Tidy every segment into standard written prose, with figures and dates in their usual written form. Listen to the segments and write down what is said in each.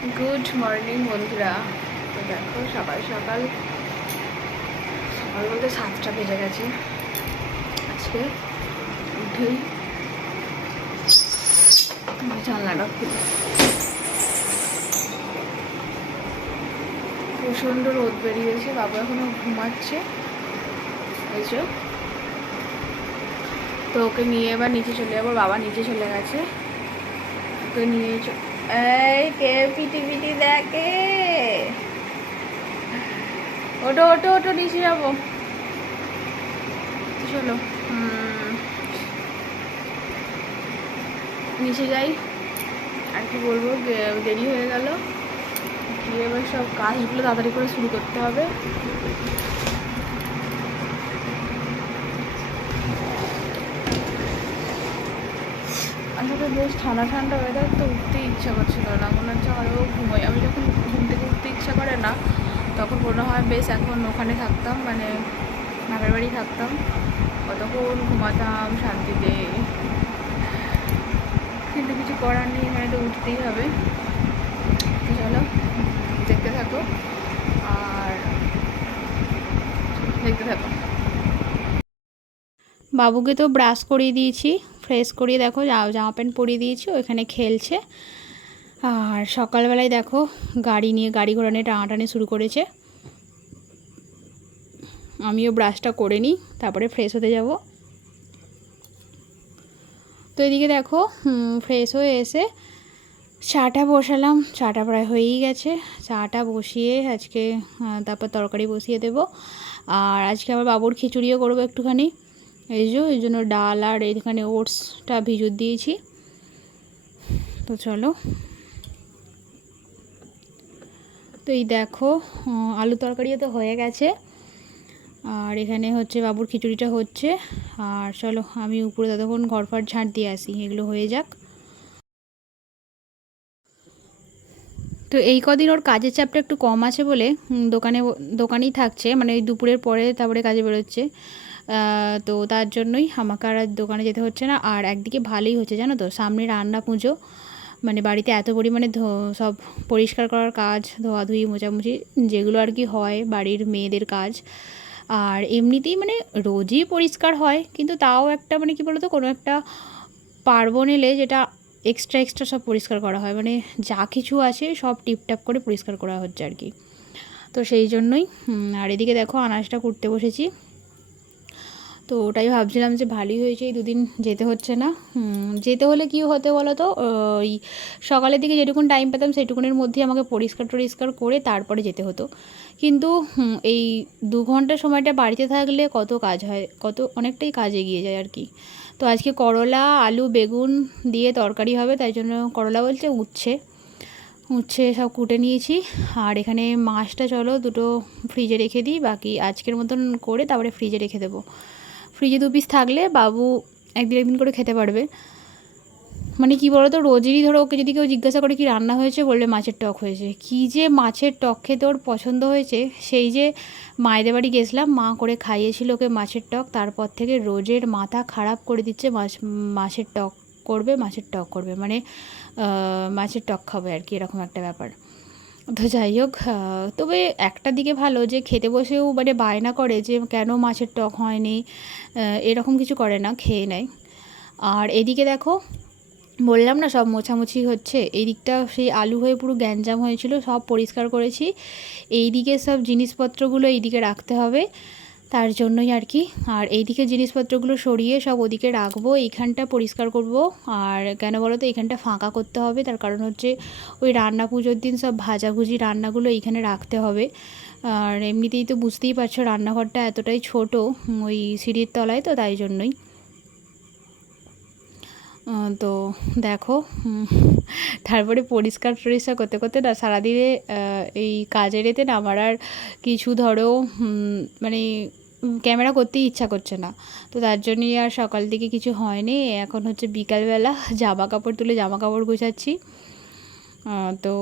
Good morning বন্ধুরা। তো দেখো সকাল সকাল সকাল বলতে 7টা বেজে গেছে। আজকে উঠেই জানলাটা খুলে প্রচণ্ড রোদ বেরিয়েছে। বাবা এখনো ঘুমাচ্ছে, বুঝছো? তো ওকে নিয়ে এবার নিচে চলে যাবো। বাবা নিচে চলে গেছে, ওকে নিয়ে এই কে পিটি পিটি দেখে। ওটো ওটো ওটো নিচে যাবো, চলো নিচে যাই। আর কি বলবো, দেরি হয়ে গেল। গিয়ে এবার সব কাজগুলো তাড়াতাড়ি করে শুরু করতে হবে। আসলে বেশ ঠান্ডা ঠান্ডা ওয়েদার, তো উঠতে ইচ্ছা করছিল না, মনে হচ্ছে আরও ঘুমোই। আমি যখন ঘুম থেকে উঠতে ইচ্ছা করে না তখন মনে হয় বেশ এখন ওখানে থাকতাম, মানে বাপের বাড়ি থাকতাম, কতক্ষণ ঘুমাতাম শান্তিতে। কিন্তু কিছু করার নেই, এখানে তো উঠতেই হবে। তো চলো দেখতে থাকো আর দেখতে থাকো। বাবুকে তো ব্রাশ করিয়ে দিয়েছি, ফ্রেশ করিয়ে দেখো জামা প্যান্ট পরিয়ে দিয়েছি, ওইখানে খেলছে। আর সকালবেলায় দেখো গাড়ি ঘোড়া নিয়ে টানাটানি শুরু করেছে। আমিও ব্রাশটা করে নিই, তারপরে ফ্রেশ হতে যাব। তো এদিকে দেখো ফ্রেশ হয়ে এসে চাটা বসালাম। চাটা প্রায় হয়েই গেছে। চাটা বসিয়ে আজকে তারপর তরকারি বসিয়ে দেব। আর আজকে আবার বাবুর খিচুড়িও করবো একটুখানি। এই জন্য ডাল আর এইখানে ওটসটা ভিজুত দিয়েছি। তো চলো, তো এই দেখো আলু তরকারিও তো হয়ে গেছে, আর এখানে হচ্ছে বাবুর খিচুড়িটা হচ্ছে। আর চলো আমি উপরে ততক্ষণ ঘরফাট ঝাঁট দিয়ে আসি, এগুলো হয়ে যাক। তো এই কদিন ওর কাজের চাপটা একটু কম আছে বলে দোকানেই থাকছে, মানে ওই দুপুরের পরে তারপরে কাজে বেরোচ্ছে। তো তার জন্যই আমাকে আর দোকানে যেতে হচ্ছে না। আর একদিকে ভালোই হচ্ছে, জানো তো, সামনে রান্না পুজো, মানে বাড়িতে এত পরিমাণে সব পরিষ্কার করার কাজ, ধোয়াধুয়ি মোছামুছি, যেগুলো আর কি হয় বাড়ির মেয়েদের কাজ। আর এমনিতেই মানে রোজই পরিষ্কার হয়, কিন্তু তাও একটা মানে কি বলতো, কোনো একটা পার্বণ এলে যেটা এক্সট্রা সব পরিষ্কার করা হয়, মানে যা কিছু আছে সব টিপটাপ করে পরিষ্কার করা হচ্ছে আর কি। তো সেই জন্যই। আর এদিকে দেখো আনাজটা করতে বসেছি। তো ওটাই ভাবছিলাম যে ভালোই হয়েছে এই দুদিন যেতে হচ্ছে না। যেতে হলে কী হতে বলো তো, ওই সকালের দিকে যেটুকুন টাইম পেতাম সেটুকুনের মধ্যেই আমাকে পরিষ্কার করে তারপরে যেতে হতো। কিন্তু এই 2 ঘন্টা সময়টা বাড়িতে থাকলে কত কাজ হয়, অনেকটাই কাজ এগিয়ে যায় আর কি। তো আজকে করলা আলু বেগুন দিয়ে তরকারি হবে, তাই জন্য করলা বলছে উচ্ছে সব কুটে নিয়েছি। আর এখানে মাছটা চলো দুটো ফ্রিজে রেখে দিই, বাকি আজকের মতন করে তারপরে ফ্রিজে রেখে দেবো। ফ্রিজে 2 পিস থাকলে বাবু একদিন করে খেতে পারবে। মানে কি বলো তো, রোজেরই ধরো ওকে যদি কেউ জিজ্ঞাসা করে কি রান্না হয়েছে, বললে মাছের টক হয়েছে। কী যে মাছের টক খেতে ওর পছন্দ হয়েছে, সেই যে মায়েদের বাড়ি গেছিলাম, মা করে খাইয়েছিল ওকে মাছের টক, তারপর থেকে রোজের মাথা খারাপ করে দিচ্ছে। মাছের টক করবে মানে মাছের টক খাবে আর কি, এরকম একটা ব্যাপার। তো যাই হোক, তবে একটা দিকে ভালো যে খেতে বসেও মানে বায়না করে যে কেন মাছের টক হয়নি, এরকম কিছু করে না, খেয়ে নেয়। আর এদিকে দেখো বললাম না সব মোছামুছি হচ্ছে, এই দিকটা সেই আলু হয়ে পুরো গ্যাঞ্জাম হয়েছিল, সব পরিষ্কার করেছি। এই দিকে সব জিনিসপত্রগুলো এইদিকে রাখতে হবে, তার জন্যই আর কি। আর এইদিকে জিনিসপত্রগুলো সরিয়ে সব ওদিকে রাখবো, এইখানটা পরিষ্কার করব। আর কেন বলো তো, এইখানটা ফাঁকা করতে হবে, তার কারণ হচ্ছে ওই রান্না পুজোর দিন সব ভাজাভুজি রান্নাগুলো এইখানে রাখতে হবে। আর এমনিতেই তো বুঝতেই পারছো রান্নাঘরটা এতটাই ছোট, ওই সিঁড়ির তলায়, তো তাই জন্যই। তো দেখো তারপরে পরিষ্কার করতে করতে না সারাদিনে এই কাজের এতে না আমার আর কিছু ধরো মানে ক্যামেরা করতেই ইচ্ছা করছে না। তো তার জন্যই আর সকাল থেকে কিছু হয়নি। এখন হচ্ছে বিকালবেলা জামা কাপড় গোছাচ্ছি। তো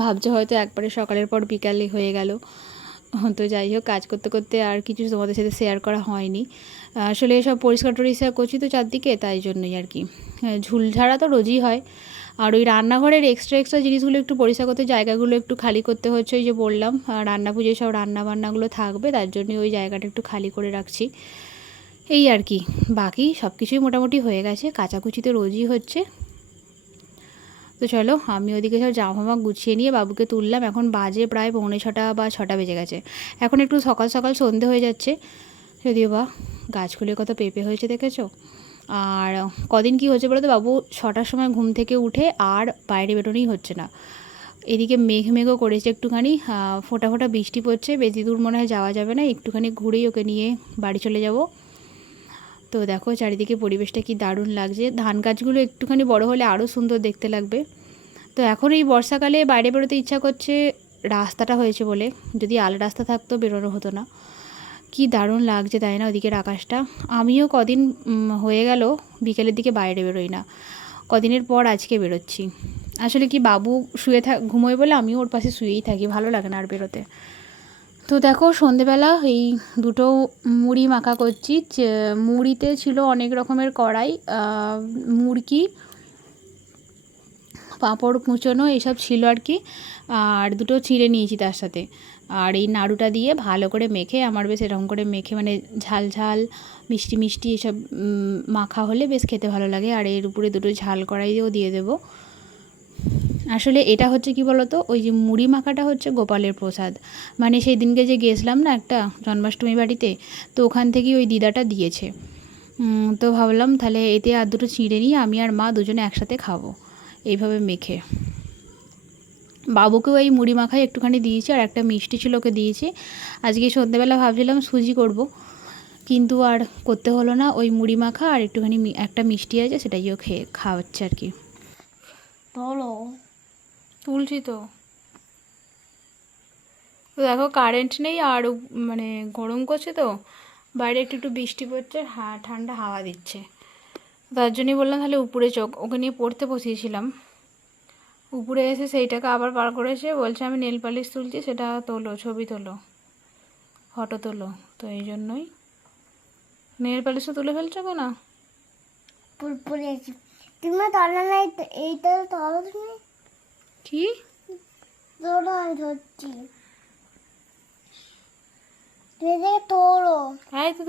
ভাবছে হয়তো একবারে সকালের পর বিকালে হয়ে গেল। তো যাই হোক, কাজ করতে করতে আর কিছু তোমাদের সাথে শেয়ার করা হয়নি। আসলে সব পরিষ্কার করছি তো চারদিকে, তাই জন্যই আর কি। ঝুল ঝাড়া তো রোজই হয়, আর ওই রান্নাঘরের এক্সট্রা জিনিসগুলো একটু পরিষ্কার করতে, জায়গাগুলো একটু খালি করতে হচ্ছে। ওই যে বললাম রান্না পুজোয় সব রান্নাবান্নাগুলো থাকবে, তার জন্য ওই জায়গাটা একটু খালি করে রাখছি, এই আর কি। বাকি সব কিছুই মোটামুটি হয়ে গেছে, কাচাকুচি তো রোজই হচ্ছে। তো চলো আমি ওদিকে সব জামা গুছিয়ে নিয়ে বাবুকে তুললাম। এখন বাজে প্রায় 6:45 বা 6টা বেজে গেছে। এখন একটু সকাল সকাল সন্ধে হয়ে যাচ্ছে, যদিও বা গাছগুলোর কত পেঁপে হয়েছে দেখেছো। আর কদিন কি হচ্ছে বলো তো, বাবু 6টার সময় ঘুম থেকে উঠে আর বাইরে বেরোনোই হচ্ছে না। এদিকে মেঘও করেছে একটুখানি, ফোঁটা ফোঁটা বৃষ্টি পড়ছে, বেশি দূর মনে হয় যাওয়া যাবে না, একটুখানি ঘুরেই ওকে নিয়ে বাড়ি চলে যাব। তো দেখো চারিদিকে পরিবেশটা কি দারুণ লাগছে। ধান গাছগুলো একটুখানি বড় হলে আরও সুন্দর দেখতে লাগবে। তো এখন এই বর্ষাকালে বাইরে বেরোতে ইচ্ছা করছে, রাস্তাটা হয়েছে বলে। যদি আল রাস্তা থাকতো বেরোনো হতো না। কি দারুণ লাগছে তাই না ওদিকের আকাশটা। আমিও কদিন হয়ে গেল বিকেলের দিকে বাইরে বেরোই না, কদিনের পর আজকে বেরোচ্ছি। আসলে কি বাবু ঘুমোয় বলে আমিও ওর পাশে শুয়েই থাকি, ভালো লাগে না আর বেরোতে। তো দেখো সন্ধেবেলা এই দুটো মুড়ি মাখা করছি। মুড়িতে ছিল অনেক রকমের কড়াই, মুড়কি, পাঁপড় কুচোনো এইসব ছিল আর কি। আর দুটো চিড়ে নিয়েছি তার সাথে। আর এই নাড়ুটা দিয়ে ভালো করে মেখে, আমার বেশ এরকম করে মেখে মানে ঝাল ঝাল মিষ্টি মিষ্টি এসব মাখা হলে বেশ খেতে ভালো লাগে। আর এর উপরে দুটো ঝাল কড়াইও দিয়ে দেবো। আসলে এটা হচ্ছে কি বলতো, ওই যে মুড়ি মাখাটা হচ্ছে গোপালের প্রসাদ। মানে সেই দিনকে যে গেছিলাম না একটা জন্মাষ্টমী বাড়িতে, তো ওখান থেকেই ওই দিদাটা দিয়েছে। তো ভাবলাম তাহলে এতে আর দুটো চিড়ে নিয়ে আমি আর মা দুজনে একসাথে খাবো এইভাবে মেখে। বাবুকেও এই মুড়ি মাখায় একটুখানি দিয়েছি, আর একটা মিষ্টি ছিল ওকে দিয়েছি। আজকে সন্ধ্যেবেলা ভাবছিলাম সুজি করব, কিন্তু আর করতে হলো না। ওই মুড়ি মাখা আর একটুখানি একটা মিষ্টি আছে, সেটাইও খাওয়াচ্ছে আর কি। বলো, তুলছি তো। তো দেখো কারেন্ট নেই, আর মানে গরম করছে তো, বাইরে একটু একটু বৃষ্টি পড়ছে, ঠান্ডা হাওয়া দিচ্ছে। তার জন্যই বললাম তাহলে উপরে চোখ, ওকে নিয়ে পড়তে বসিয়েছিলাম। উপরে এসে সেইটাকে আবার পার করেছে, বলছে আমি নেল পালিশ তুলছি, সেটা তোলো, ছবি তোলো, ফটো তোলো। তো এই জন্যই নেল পালিশও তুলে ফেলছো কেন? তুমি তোলো না, এইটা তোলো তুমি। কি তোলো? আমি ধরছি, তোলো। হ্যাঁ তো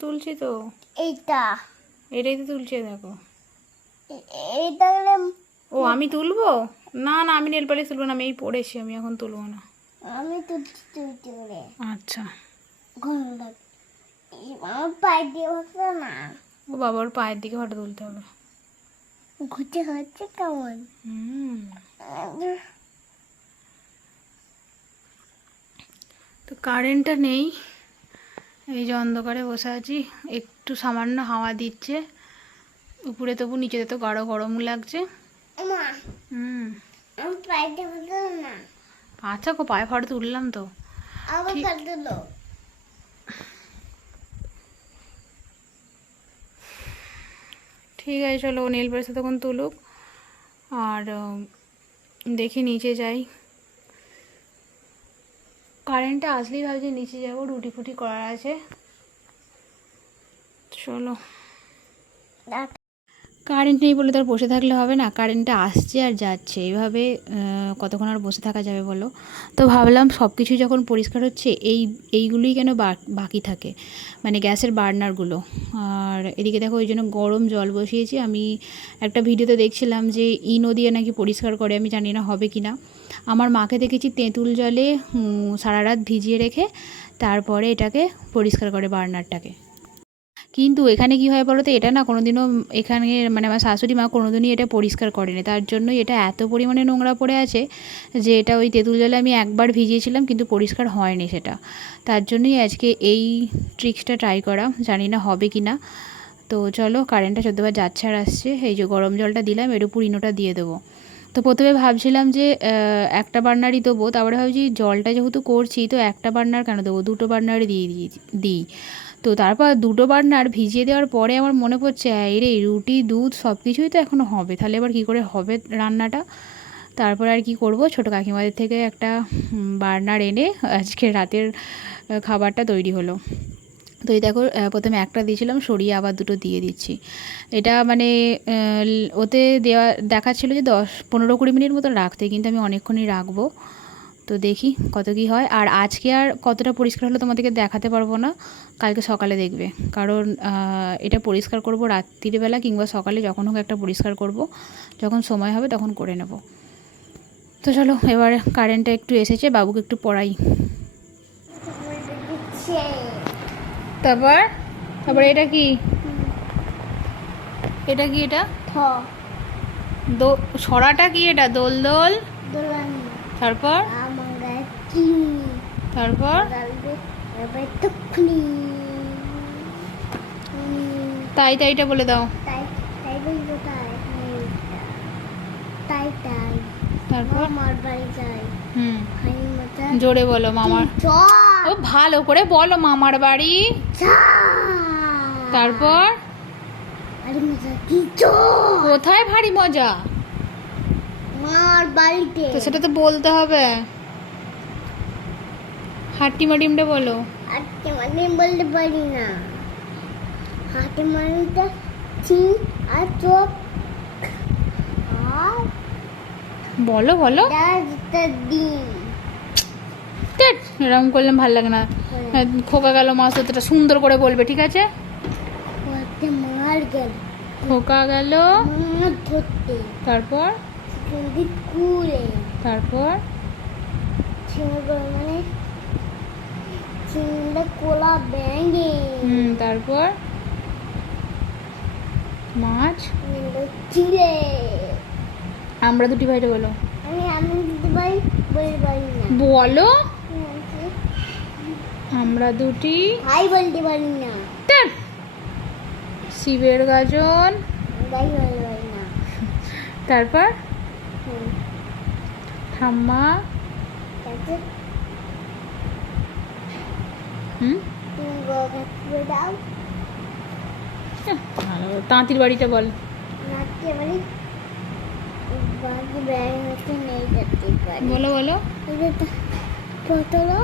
তুলছি তো। এটাই তো তুলছি, দেখো। এইটা ও আমি তুলবো না? না আমি নেল পালিশ তুলবো না, আমি এই পড়েছি, আমি এখন তুলবো না। আমি তুলছি করে। আচ্ছা আমার পায়ের দিয়ে হচ্ছে না। ও বাবার পায়ের দিকে ফটো তুলতে হবে। ঘুরতে হচ্ছে কেমন? তো কারেন্টটা নেই, এই যে অন্ধকারে বসে আছি। একটু সামান্য হাওয়া দিচ্ছে উপরে, তবু নিচেতে তো গরম লাগছে। আচ্ছা পায়ে ফটো তুললাম তো। ঠিক আছে চলো, নেল পালিশটা তখন তুলুক, আর দেখি নিচে যাই। কারেন্টটা আসলেই ভাবছি নিচে যাবো, রুটি ফুটি করার আছে। চলো, কারেন্ট নেই বলে তো আর বসে থাকলে হবে না, কারেন্টটা আসছে আর যাচ্ছে, এইভাবে কতক্ষণ আর বসে থাকা যাবে বলো। তো ভাবলাম সব কিছু যখন পরিষ্কার হচ্ছে, এইগুলোই কেন বাকি থাকে, মানে গ্যাসের বার্নারগুলো। আর এদিকে দেখো ওই জন্য গরম জল বসিয়েছি। আমি একটা ভিডিওতে দেখছিলাম যে ইনো দিয়ে নাকি পরিষ্কার করে, আমি জানি না হবে কি না। আমার মাকে দেখেছি তেঁতুল জলে সারা রাত ভিজিয়ে রেখে তারপরে এটাকে পরিষ্কার করে বার্নারটাকে। কিন্তু এখানে কি হয় বলো তো, এটা না কোনোদিনও এখানে মানে আমার শাশুড়ি মা কোনোদিনই এটা পরিষ্কার করেনি, তার জন্যই এটা এত পরিমাণে নোংরা পড়ে আছে যে এটা ওই তেঁতুল জলে আমি একবার ভিজিয়েছিলাম কিন্তু পরিষ্কার হয়নি সেটা। তার জন্যই আজকে এই ট্রিক্সটা ট্রাই করা, জানি না হবে কি না। তো চলো, কারেন্টটা 14বার যাচ্ছে আর আসছে। এই যে গরম জলটা দিলাম, এর উপর ইনোটা দিয়ে দেবো। তো প্রথমে ভাবছিলাম যে একটা বার্নারই দেবো, তারপরে ভাবছি জলটা যেহেতু করছি তো একটা বার্নার কেন দেবো, দুটো বার্নারই দিই। তো তারপর দুটো বার্নার ভিজিয়ে দেওয়ার পরে আমার মনে পড়ছে রে রুটি দুধ সব কিছুই তো এখনও হবে, তাহলে এবার কী করে হবে রান্নাটা। তারপর আর কি করব, ছোটো কাকিমাদের থেকে একটা বার্নার এনে আজকে রাতের খাবারটা তৈরি হলো। তো এই দেখো প্রথমে একটা দিয়েছিলাম, সরিয়ে আবার দুটো দিয়ে দিচ্ছি। এটা মানে ওতে দেওয়া দেখাচ্ছিলো যে 10-15-20 মিনিট মতো রাখতে, কিন্তু আমি অনেকক্ষণই রাখবো। তো দেখি কত কী হয়। আর আজকে আর কতটা পরিষ্কার হলো তোমাদেরকে দেখাতে পারবো না, কালকে সকালে দেখবে। কারণ এটা পরিষ্কার করব রাত্রিবেলা কিংবা সকালে, যখন হোক একটা পরিষ্কার করব, যখন সময় হবে তখন করে নেব। তো চলো, এবার কারেন্টটা একটু এসেছে, বাবুকে একটু পড়াই। তারপর এটা কি, এটা কি, এটা ছড়াটা কি, এটা দোল দোল। তারপর তারপর তাই তাইটা বলে দাও। তারপর জোরে বলো মামার, ও ভালো করে বলো, মামার বাড়ি। তারপর কোথায় ভারী মজা? মামার বাড়িতে। তো সেটা তো বলতে হবে। হাট্টি মাটিমটা বলো। হাট্টি মাটিম বলতে পারি না। হাট্টি মাটিমটা ঠিক আর চোখ আর বলো বলো। দিন এরকম করলে ভালো লাগে না। খোকা গেল মাছ, অতটা সুন্দর করে বলবে, ঠিক আছে? মার গেল, খোকা গেল মাছ ধরতে। তারপর কুলে, তারপর মানে চিংড়া কোলা ব্যাঙে। তারপর মাছ চিড়ে। আমরা দুটি ভাইটা বলো। আমি দিতে পারি, বলতে পারি না। বলো। আমরা দুটি ভাই বলতে পারি না। শিবের গাজন। ভাই বলতে পারি না। তারপর ঠাম্মা। তাঁতির বাড়িটা বল। বলো বলো। বলো।